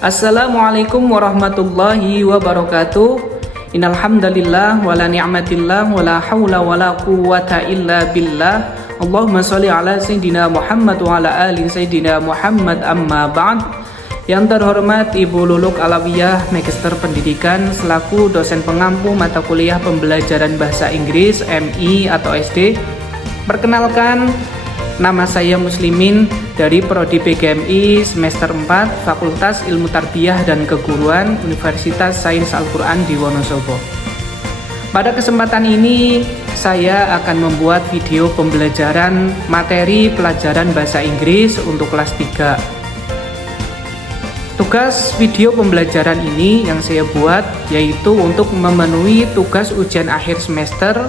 Assalamualaikum warahmatullahi wabarakatuh. Innal hamdalillah wala ni'matillah wala haula wala quwwata illa billah. Allahumma sholli ala sayidina Muhammad wa ala ali sayidina Muhammad, amma ba'd. Yang terhormat Ibu Luluk Alawiyah, Magister Pendidikan selaku dosen pengampu mata kuliah pembelajaran bahasa Inggris MI atau SD. Perkenalkan, nama saya Muslimin dari Prodi PGMI semester 4 Fakultas Ilmu Tarbiyah dan Keguruan Universitas Sains Al-Quran di Wonosobo. Pada kesempatan ini saya akan membuat video pembelajaran materi pelajaran bahasa Inggris untuk kelas 3. Tugas video pembelajaran ini yang saya buat yaitu untuk memenuhi tugas ujian akhir semester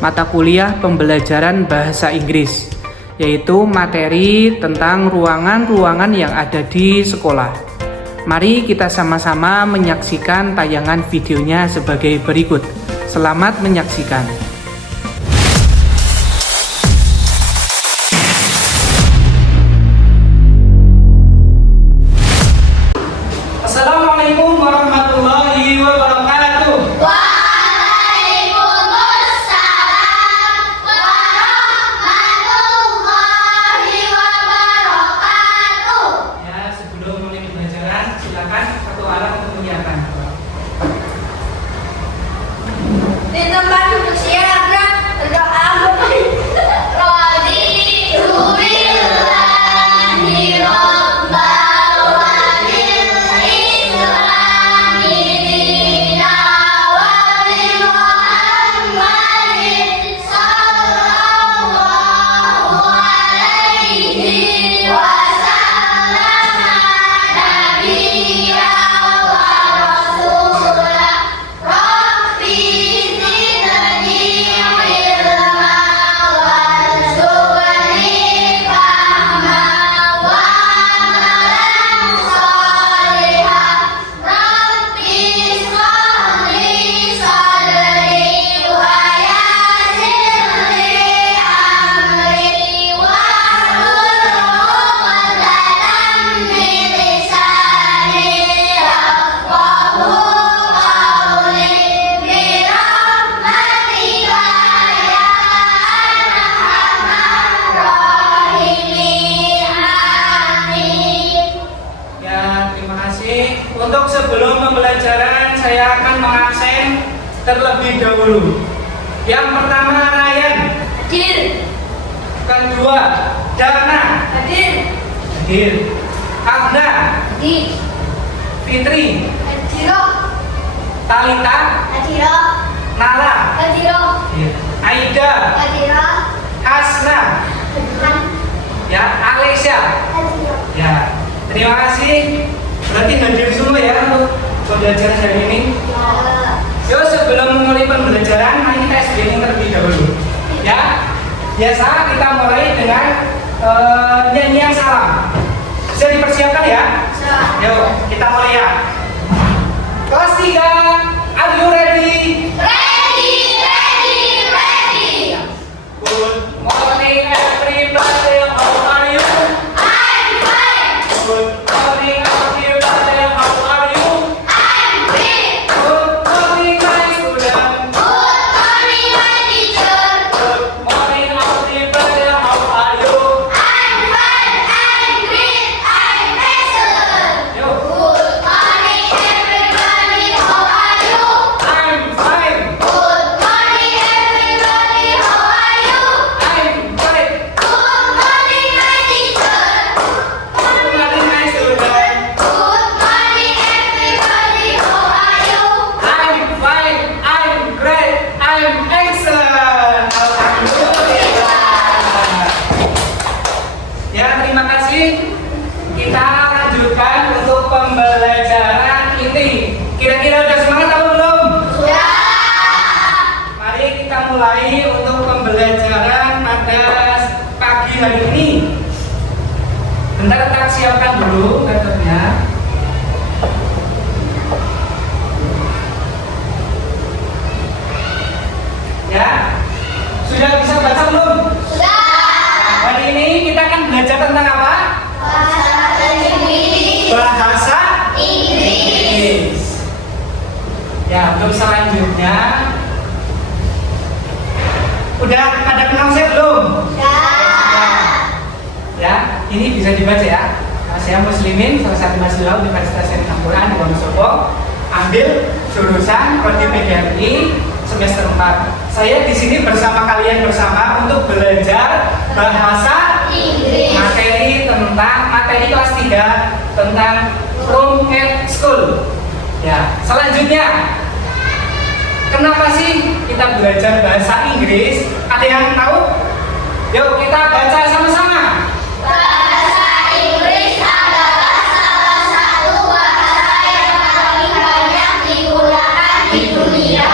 mata kuliah pembelajaran bahasa Inggris, yaitu materi tentang ruangan-ruangan yang ada di sekolah. Mari kita sama-sama menyaksikan tayangan videonya sebagai berikut. Selamat menyaksikan. Assalamualaikum warahmatullahi wabarakatuh. Untuk sebelum pembelajaran saya akan mengabsen terlebih dahulu. Yang pertama Ryan. Hadir. Kedua Dana. Hadir. Hadir. Agda. Hadir. Fitri. Hadiro. Talita. Hadiro. Nala. Hadiro. Aida. Hadiro. Hasna. Ya, Alesya. Hadiro. Ya, terima kasih. Berarti hadir semua ya untuk pembelajaran hari ini. Yo, sebelum memulai pembelajaran, mari kita screening terlebih dahulu. Ya, biasa kita mulai dengan nyanyian salam. Bisa dipersiapkan ya? Yuk, kita mulai ya. Kelas 3, are you ready? Ready. Good morning everybody, how are you? I'm fine. Good morning everybody, how are you? I'm great. Good morning my student. Good morning, my teacher. Good morning everybody, how are you? I'm fine. I'm great. I'm excellent. Yo, Good morning, everybody. How are you? I'm fine. Good morning, everybody. How are you? I'm fine. Good morning, my teacher. Good morning my student. Good morning, everybody. How are you? I'm fine. I'm great. I'm excellent. Alhamdulillah. Ya, terima kasih. Kita lanjutkan untuk pembelajaran ini. Kira-kira udah semangat atau belum? Sudah. Mari kita mulai untuk pembelajaran pada pagi hari ini. Bentar, kita siapkan dulu laptopnya. Ya, sudah bisa baca belum? Sudah. Hari ini kita akan belajar tentang apa? Bahasa Inggris. Bahasa Inggris. untuk selanjutnya, udah ada kenal saya belum? Ya, ini bisa dibaca ya. Saya Muslimin, salah satu mahasiswa Universitas Al-Quran di Wonosobo, ambil jurusan Prodi PGRI semester 4. Saya di sini bersama kalian bersama untuk belajar bahasa Inggris. Materi kelas 3 tentang Room at School. Ya, selanjutnya, kenapa sih kita belajar bahasa Inggris? Ada yang tahu? Yuk kita baca sama-sama. Bahasa Inggris adalah salah satu bahasa yang paling banyak digunakan di dunia.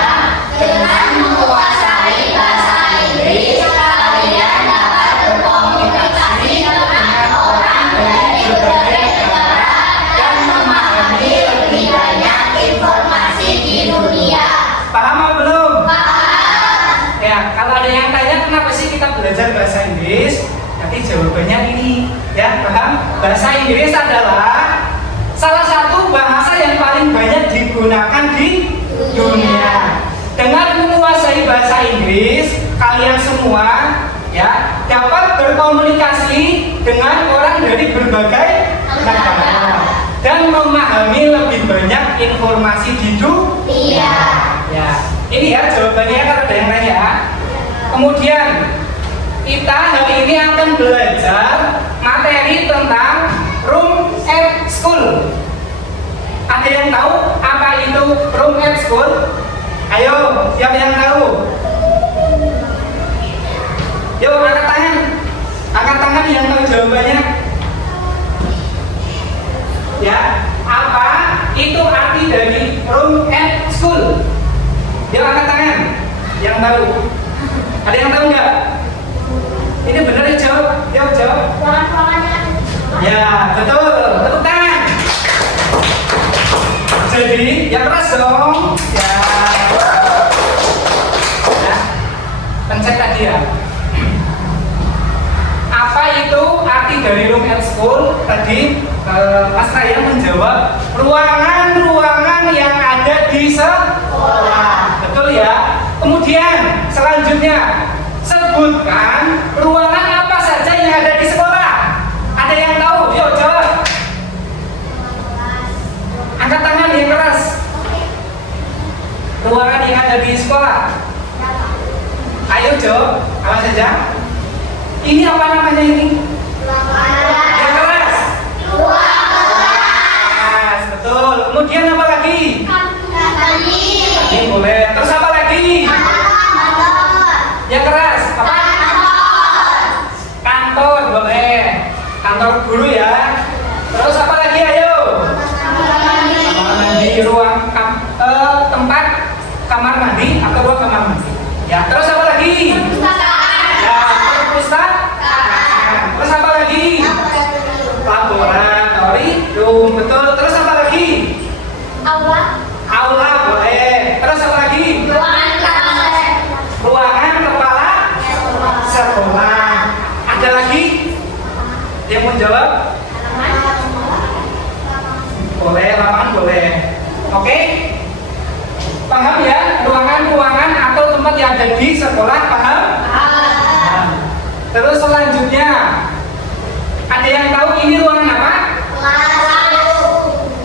Dengan menguasai bahasa Inggris, kalian dapat berkomunikasi dengan orang dari berbagai negara dan memahami lebih banyak informasi di dunia. Paham apa belum? Paham? Ya, kalau ada yang tanya kenapa sih kita belajar bahasa Inggris, nanti jawabannya ini. Ya, paham? Bahasa Inggris adalah salah satu bahasa yang paling banyak digunakan di dunia. Dengan menguasai bahasa Inggris, kalian semua ya dapat berkomunikasi dengan orang dari berbagai negara dan memahami lebih banyak informasi di dunia. Ya, ini ya jawabannya kalau ada yang nanya. Kemudian kita hari ini akan belajar materi tentang Room at School. Ada yang tahu apa itu Room at School? Ayo, siapa yang tahu? Yuk, angkat tangan. Angkat tangan yang tahu jawabannya. Ya, apa itu arti dari Room at School? Yuk, angkat tangan. Yang tahu? Ada yang tahu nggak? Ini benar ya, jawab. Yuk, jawab. Ya, betul. Tepuk tangan. Jadi, yang keras dong. Ya. Pencet tadi ya. Apa itu arti dari Room at School? Tadi Mas Raya menjawab ruangan-ruangan yang ada di sekolah. Betul ya? Kemudian selanjutnya sebutkan ruangan apa saja yang ada di sekolah. Ada yang tahu? Yuk jawab. Angkat tangan yang keras. Ruangan yang ada di sekolah. Ayo jawab, apa saja? Ini apa namanya ini? Yang keras. Ruang kelas. Betul. Kemudian apa lagi? Ini boleh. Terus apa lagi? Yang keras. Apa? Kantor boleh. Kantor guru ya. Terus apa lagi? Ayo. Kamar mandi, ruang tempat kamar mandi atau ruang kamar mandi. Ya. Terus apa lagi? Ya, perpustakaan. Terus apa lagi? Laboratorium. Betul. Terus apa lagi? Aula boleh. Terus apa lagi? Ruangan kepala sekolah. Ada lagi yang mau jawab? Boleh, lapangan boleh. Oke? Paham ya? Ruangan-ruangan atau tempat yang ada di sekolah, paham? Paham. Terus selanjutnya, ada yang tahu ini ruangan apa?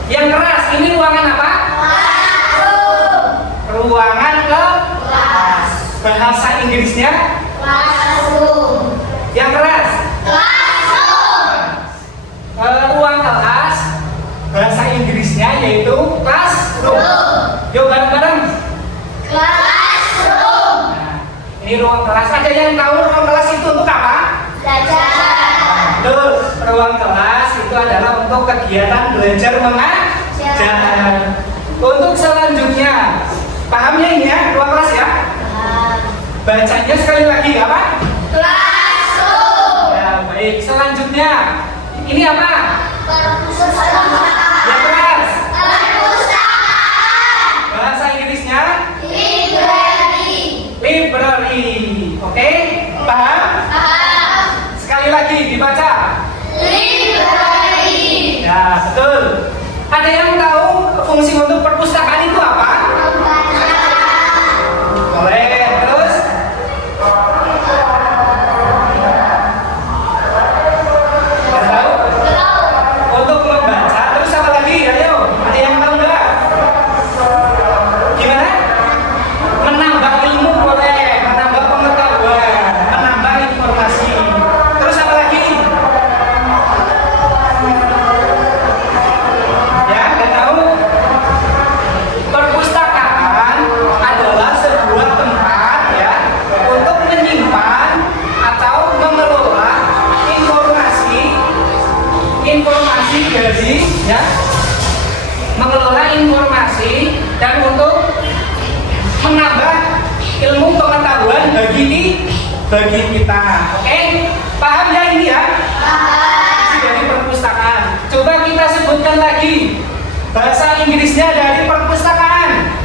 Yang keras, ini ruangan apa? Ruangan kelas. Bahasa Inggrisnya? Yang keras? Ruang kelas. Bahasa Inggrisnya yaitu classroom. Yuk bareng-bareng. Classroom. Nah, ini ruang kelas. Ada yang tahu ruang kelas itu untuk apa? Betul. Ruang kelas itu adalah untuk kegiatan belajar mengajar. Untuk selanjutnya, pahamnya ini ya, ruang kelas ya? Bacanya sekali lagi apa? Classroom. Ya, baik. Selanjutnya, ini apa? Perpustakaan. Yang keras. Perpustakaan. Bahasa Inggrisnya? Library. Oke? Paham? Paham. Sekali lagi dibaca. Library. Ya, betul. Ada yang tahu fungsi untuk perpustakaan itu apa? bagi kita. Oke? Paham ya ini ya? Paham. Dari perpustakaan. Coba kita sebutkan lagi bahasa Inggrisnya dari perpustakaan.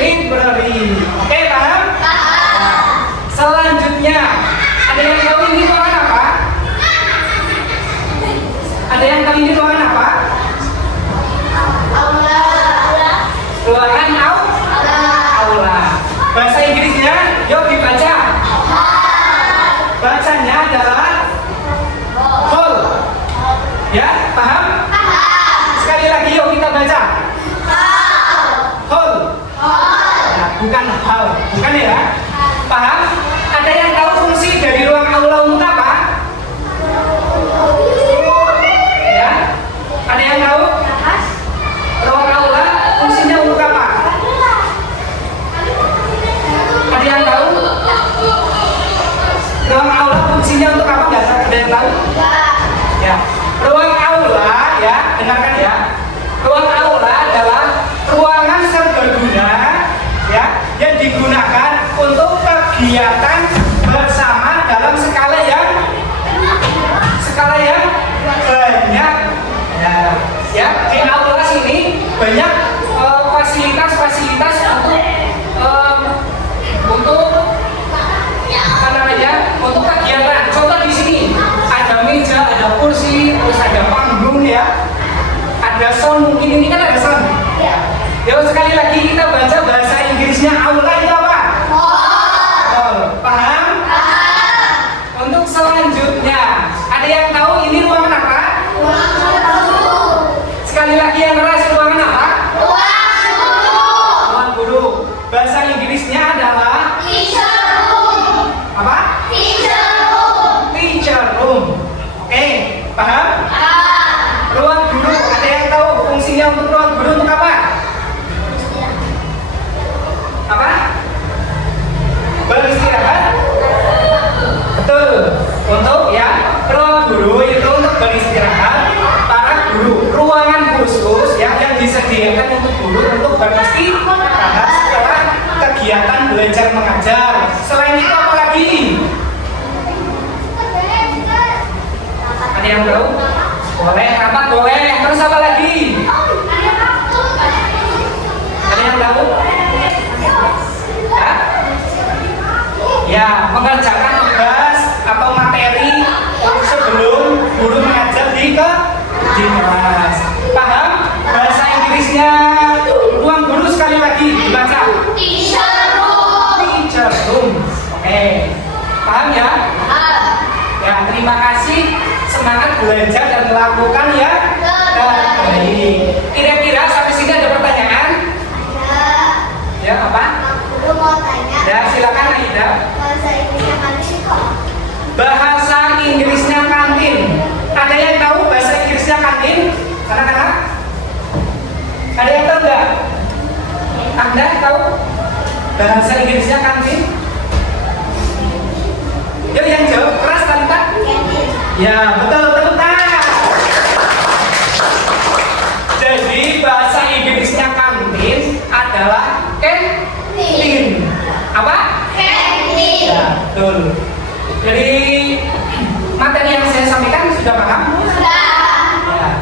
Library. Oke, paham? Paham. Selanjutnya, ada yang tahu ini ruangan apa? Ada yang tahu ini ruangan apa? Ruangan aula. Bahasa Inggrisnya, yuk dibaca. Bacanya adalah hall. Ya, paham? Sekali lagi yuk kita baca. Hall. Nah, bukan hall, bukan ya? Paham? Ada yang tahu fungsi dari ruang aula untuk apa? Ya? Ada yang tahu? Ruang aula fungsinya untuk apa? Ada yang tahu? Ruang aula fungsinya untuk apa? Nggak ada yang tahu? Ya. Ruang aula ya, dengarkan ya. Ruang aula adalah ruangan serbaguna ya yang digunakan untuk kegiatan bersama dalam skala yang banyak ya di aula sini banyak fasilitas-fasilitas untuk apa namanya untuk kegiatan. Contoh di sini ada meja, ada kursi, terus ada panggung ya, ada sound, mungkin ini kan ada sound. Ya sekali lagi kita baca bahasa Inggrisnya aula itu apa? Paham? Untuk selanjutnya, ada yang tahu ini ruangan apa? Sekali lagi yang keras, ruangan apa? Ruang guru. Bahasa Inggrisnya adalah apa? Teacher room. Oke, paham? Ruang guru. Ada yang tahu fungsinya untuk ruang guru untuk apa? Apa? Beristirahat? Betul. Untuk ya ruang guru itu untuk beristirahat para guru. Ruangan khusus ya yang disediakan untuk guru untuk beristirahat setelah kegiatan belajar mengajar. Selain itu apa lagi? Ada yang tahu? Boleh, rapat boleh. Terus apa lagi? Ada yang tahu? Ya, mengerjakan tugas atau materi sebelum guru mengajar di kelas. Paham? Bahasa Inggrisnya ruang guru sekali lagi dibaca. Teacher room. Oke. Paham ya? Ya, terima kasih. Semangat belajar dan melakukan ya. Baik. Kira-kira sampai sini ada pertanyaan? Ya, apa? Ya, silakan Aida. Bahasa Inggrisnya kantin. Ada yang tahu bahasa Inggrisnya kantin? Anak-anak? Ada yang tahu nggak? Anda tahu bahasa Inggrisnya kantin? Yuk yang jawab keras tanpa. Ya betul teman-teman. Jadi bahasa Inggrisnya kantin adalah canteen. Apa? Canteen. Ya betul. Jadi materi yang saya sampaikan sudah paham? Sudah.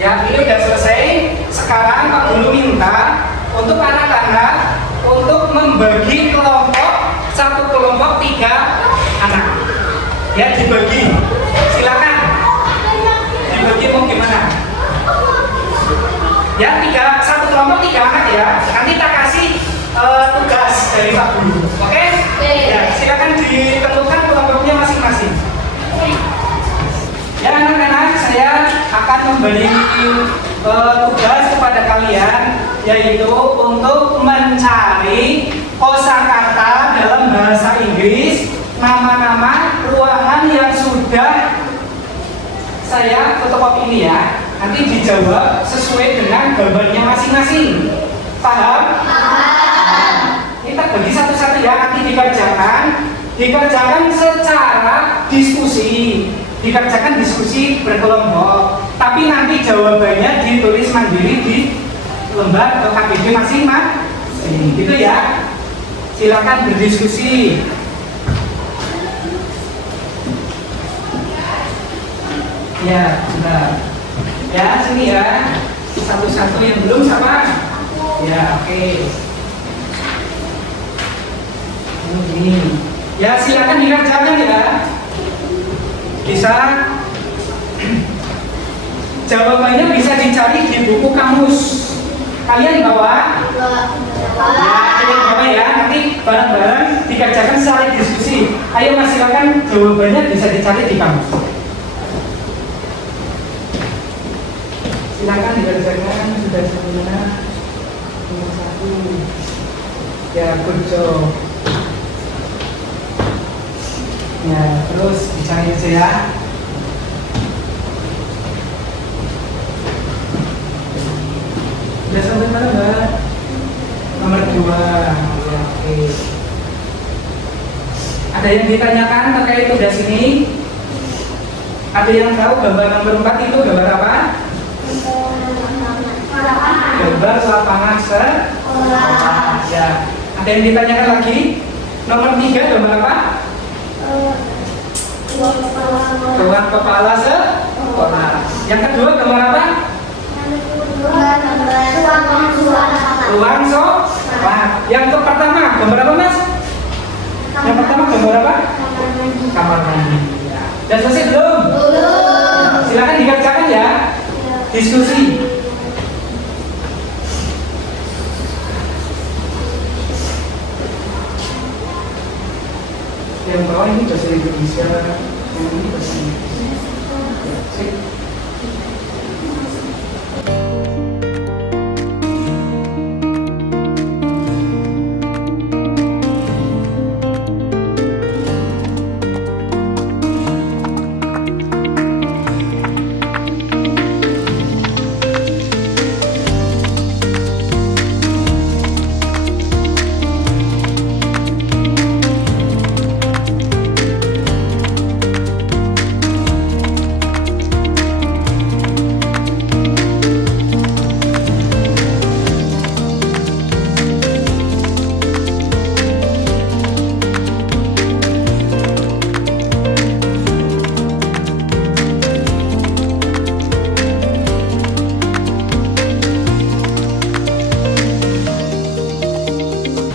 Ya ini sudah selesai. Sekarang Pak Guru minta untuk anak-anak untuk membagi kelompok, satu kelompok 3 anak. Ya dibagi. Silakan. Dibagi mau gimana? Ya satu kelompok 3 anak ya. Nanti tak kasih tugas dari Pak Guru. Oke? Ya silakan ditentukan kelompoknya masing-masing. Ya anak-anak, saya akan memberi tugas kepada kalian, yaitu untuk mencari kosakata dalam bahasa Inggris, nama-nama ruangan yang sudah saya fotokopi ini ya. Nanti dijawab sesuai dengan gambarnya masing-masing. Paham? Kita bagi satu-satu ya, nanti dikerjakan secara diskusi. Dikerjakan diskusi berkelompok, tapi nanti jawabannya ditulis mandiri di lembar atau KBG masing-masing. Sini, gitu ya. Silakan berdiskusi. Ya, benar. Ya, sini ya. Satu-satu yang belum sama. Ya, oke. Ini. Ya, silakan dikerjakan ya. Bisa. Jawabannya bisa dicari di buku kamus. Kalian bawa? Ya, kalian bawa ya. Nanti bareng-bareng dikerjakan secara diskusi. Ayo Mas, silakan jawabannya bisa dicari di kamus. Silakan dikerjakan sudah sempurna. Nomor 1. Ya, good job. Ya, terus dicari aja ya. Sudah sampai mana Mbak? Nomor 2. Ya, oke. Ada yang ditanyakan terkait tugas ini? Ada yang tahu gambar nomor 4 itu gambar apa? Gambar lapangan sekolah. Ya. Ada yang ditanyakan lagi? Nomor 3 gambar apa? Ruang kepala sekolah. Yang kedua gambar apa? Ruang sholat. Yang pertama gambar apa Mas? Yang pertama gambar apa? Kamar mandi. Ya. Dan selesai belum? Belum. Silakan dikerjakan ya. Diskusi. Yang bawah ini bahasa Indonesia, yang ini bahasa Inggris. Sip.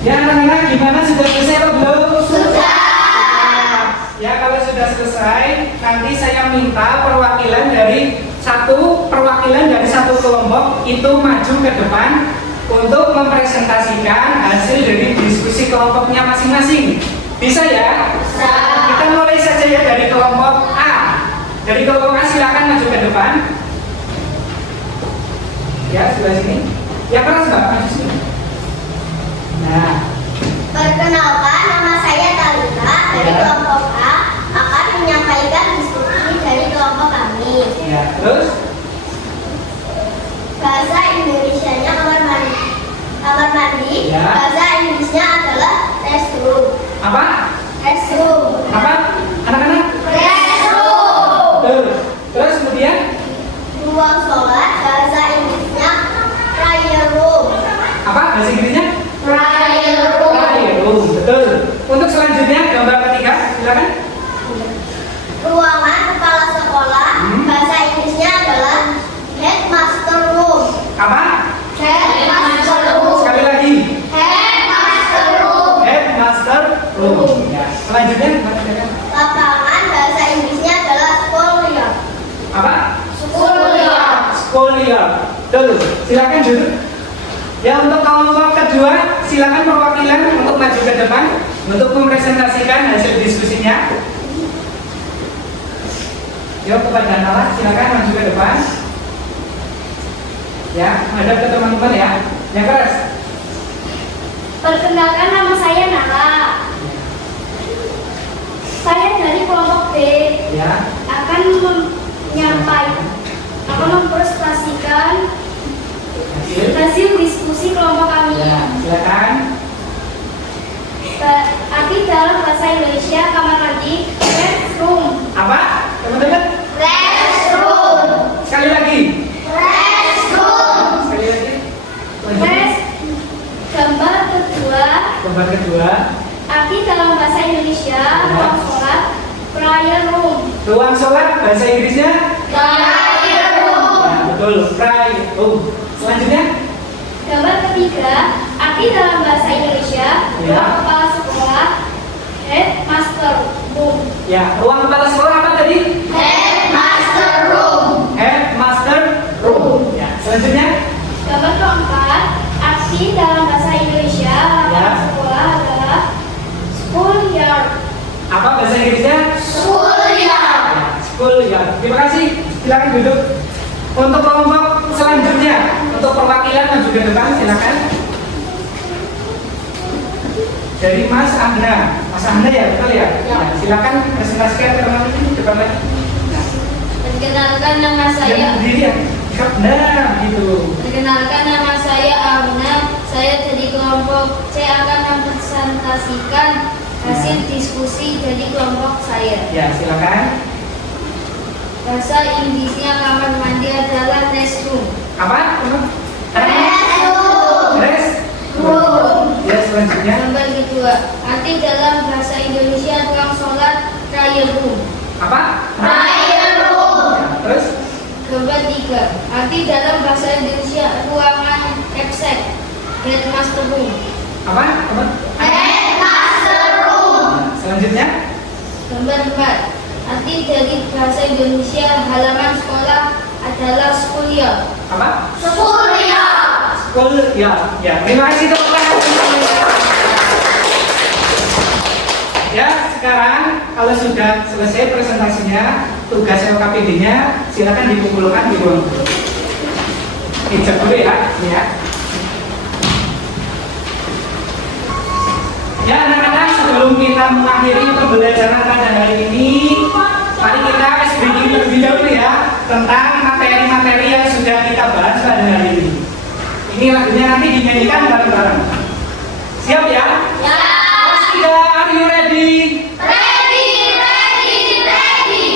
Ya anak-anak gimana, sudah selesai atau belum? Sudah. Ya kalau sudah selesai, nanti saya minta perwakilan dari satu kelompok itu maju ke depan untuk mempresentasikan hasil dari diskusi kelompoknya masing-masing. Bisa ya? Bisa. Kita mulai saja ya dari kelompok A. Dari kelompok A silakan maju ke depan. Ya sebelah sini. Ya keras Mbak, maju sini. Nah, Perkenalkan, nama saya Talita dari Ya. kelompok A akan menyampaikan diskusi dari kelompok kami. ya terus Bahasa Indonesianya kamar mandi. Kamar mandi. Ya. Bahasa Inggrisnya adalah restroom. apa? Restroom. Apa? Anak-anak? Restroom. Terus kemudian Ruang sholat. Bahasa Inggrisnya prayer room. apa? Bahasa Inggrisnya? Prayer room. Room. Betul. Untuk selanjutnya gambar ketiga, silakan. Ruangan kepala sekolah. Bahasa Inggrisnya adalah headmaster room. Apa? Headmaster room. Sekali lagi. Headmaster room. Headmaster room. Ya. Selanjutnya gimana, silakan. Lapangan bahasa Inggrisnya adalah schoolyard. Apa? Schoolyard. Schoolyard. Betul. Silakan duduk. Ya untuk kelompok kedua, silakan perwakilan untuk maju ke depan untuk mempresentasikan hasil diskusinya. Yuk kepada Nala, silakan maju ke depan. Ya, menghadap ke teman-teman ya. Yang keras. Perkenalkan, nama saya Nala. Saya dari kelompok B Ya. akan mempresentasikan hasil diskusi kelompok kami. Ya, silakan. Arti dalam bahasa Indonesia kamar mandi restroom. Apa? Teman-teman? Restroom. Sekali lagi. Restroom. Sekali lagi. Gambar Gambar kedua. Arti dalam bahasa Indonesia, ruang sholat, prayer room. Ruang sholat bahasa Inggrisnya? Prayer room. Ya, betul, prayer room. Selanjutnya? Gambar ketiga, arti dalam bahasa Indonesia, Ya. ruang kepala sekolah, headmaster room. Ya, ruang kepala sekolah apa tadi? Headmaster room. Headmaster room. Ya, selanjutnya? Gambar keempat, arti dalam bahasa Indonesia, lapangan Ya. sekolah adalah schoolyard. Apa bahasa Inggrisnya? Schoolyard. Schoolyard. Terima kasih. Silakan duduk. Untuk kelompok selanjutnya, untuk perwakilan maju ke depan, silakan. Dari Mas Anda. Mas Anda ya, betul ya? Ya. Nah, silakan presentasikan teman ini depan lagi. Nah, Perkenalkan nama yang saya. berdiri ya. Nah, gitu. Perkenalkan nama saya Amna. Saya dari kelompok. Saya akan mempresentasikan hasil diskusi dari kelompok saya. Ya, silakan. Bahasa Inggrisnya kamar mandi adalah restroom. Apa? Restroom. Restroom. Ya, selanjutnya. Gambar kedua. Arti dalam bahasa Indonesia ruang sholat prayer room. Apa? Prayer room. Ya, terus? Gambar tiga. Arti dalam bahasa Indonesia ruangan absen. Headmaster room. Apa? Apa? Headmaster room. Selanjutnya? Gambar 4. Arti dari bahasa Indonesia halaman sekolah adalah schoolyard. Apa? Schoolyard. School, ya, ya. Terima kasih teman-teman. Ya, sekarang kalau sudah selesai presentasinya, tugas LKPD-nya silakan dikumpulkan di ruang guru. Ijab dulu ya, ini ya. Ya anak-anak, sebelum kita mengakhiri pembelajaran pada hari ini, mari kita speaking terlebih dahulu ya tentang materi-materi yang sudah kita bahas pada hari ini. Ini lagunya nanti dinyanyikan bareng-bareng. Siap ya? Ya. Tiga, are you ready? Ready, ready, ready.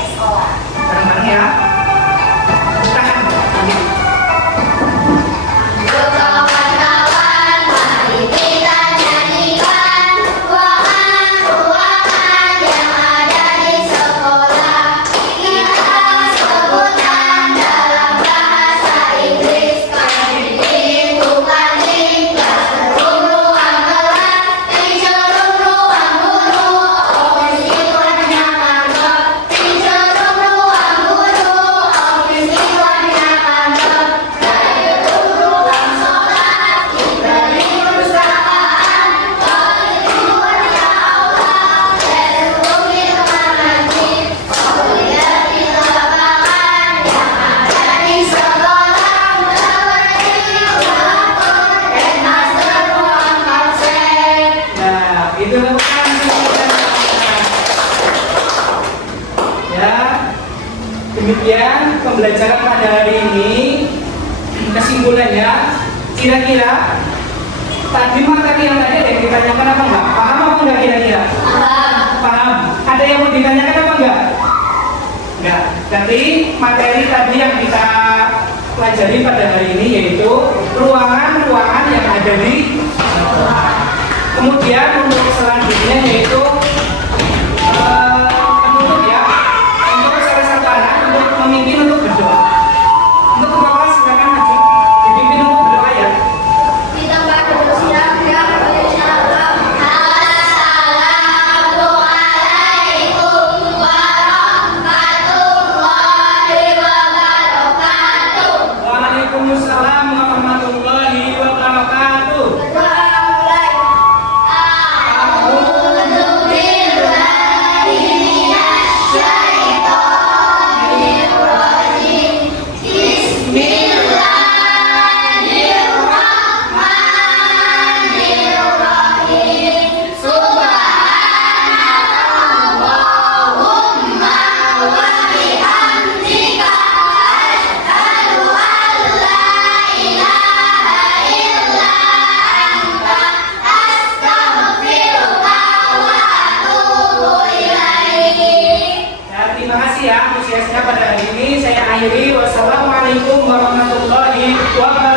Bareng-bareng ya. Tangan. Kawan-kawan, mari kita nyanyikan ruangan-ruangan yang ada di sekolah. Kita sebutkan dalam bahasa Inggris. Canteen bukan link, classroom ruang kelas, teacher room ruang guru, office ikutnya kantor. Teacher room ruang guru, office ikutnya kantor. Prayer room ruang sholat, library perpustakaan, toilet timurnya aula, restroom di kamar mandi, schoolyard di lapangan yang ada di sekolah, seperti ruang headmaster ruang absen. Nah, itu bukan ya. Demikian pembelajaran pada hari ini. Kesimpulannya, kira-kira tadi materi yang tadi ada yang ditanyakan apa enggak? Paham apa enggak kira-kira? Paham. Ada yang mau ditanyakan apa enggak? Enggak. Jadi materi tadi yang kita pelajari pada hari ini yaitu ruangan-ruangan yang ada di sekolah. Kemudian untuk selanjutnya yaitu penutup ya. Untuk salah satu anak untuk memimpin untuk berdoa. Untuk Bapak silakan maju dipimpin untuk berdoa ya. Kita bersiap ya, insyaallah. Assalamualaikum warahmatullahi wabarakatuh. Waalaikumsalam warahmatullahi wabarakatuh. Berdoa mulai. sia-sia pada hari ini. Saya akhiri. Wassalamualaikum warahmatullahi wabarakatuh.